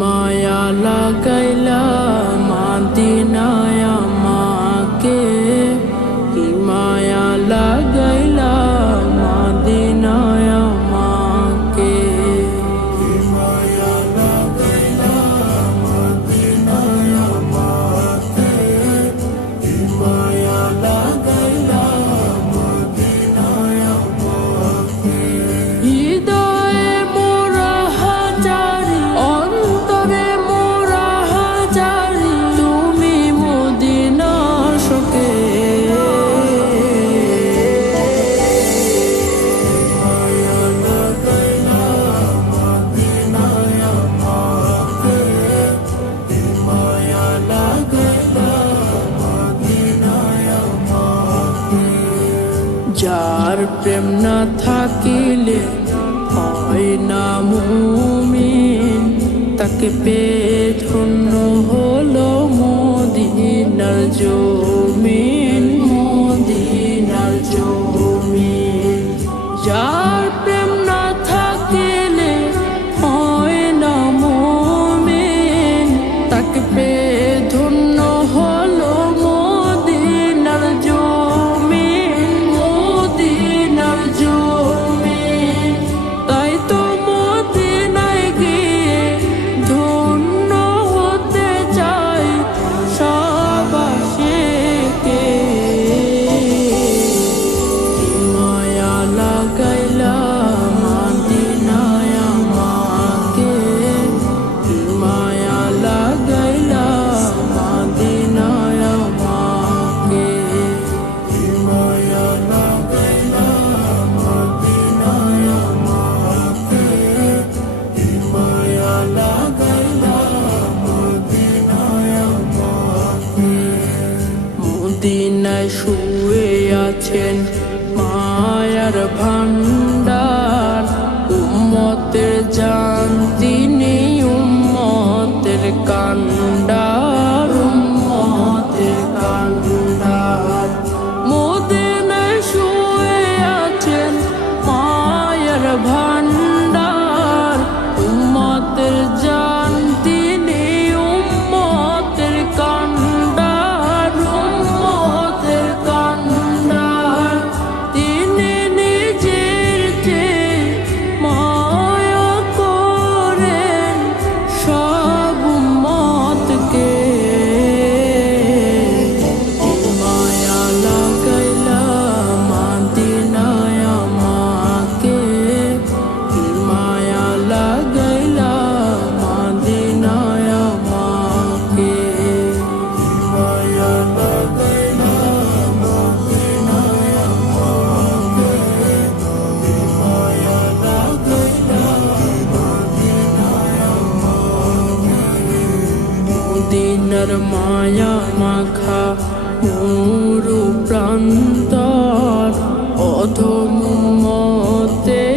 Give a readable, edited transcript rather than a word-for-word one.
মায়া লাগাইলা মাদিনায় আমাকে, কি মায়া লাগাইলা মাদিনায় আমাকে, কি মায়া লাগাইলা মাদিনায় আমাকে, কি মায়া লাগাইলা মাদিনায় আমাকে। হৃদয়ে মোরা হাজারি, অন্তরে মোরা হাজারি, তুমি মদিনা শোকে। মায়া লাগাইলা মাদিনায় আমাকে, কি মায়া লাগাইলা মাদিনায় আমাকে। যার প্রেম না থাকিলে হয় না মুমিন, তাকে পেয়ে ধন্য হলো মদিনার জমিন, মদিনার জমিন। যার প্রেম না থাকিলে হয় না মুমিন, তাকে পেয়ে ধন্য হলো মদিনার জমিন, মদিনার জমিন। তাই তো মদিনায় গিয়ে ধন্য হতে চাই সব আশিকে। কি মায়া লাগাইলা মাদিনায় আমাকে, কি মায়া লাগাইলা মাদিনায় আমাকে, কি মায়া লাগাইলা মাদিনায় আমাকে, কি মায়া লাগাইলা মাদিনায় আমাকে। মদিনায় শুয়ে আছেন মায়ার ভান্ডার, উম্মতের জান তিনি, উম্মতের কান্ডার, উম্মতের কান্ডার। মদিনায় শুয়ে আছেন মায়ার ভান্ডার, উম্মতের জান তিনি, উম্মতের কান্ডার, উম্মতের কান্ডার। তিনি নিজের চেয়ে মায়া করেন সব উম্মতকে। কি মায়া লাগাইলা মাদিনায় আমাকে, কি মায়া লাগাইলা মাদিনায় আমাকে, কি মায়া লাগাইলা মাদিনায় আমাকে, কি মায়া লাগাইলা মাদিনায় আমাকে। মদিনার মায়া মাখা মরু প্রান্তর, অধম উম্মতের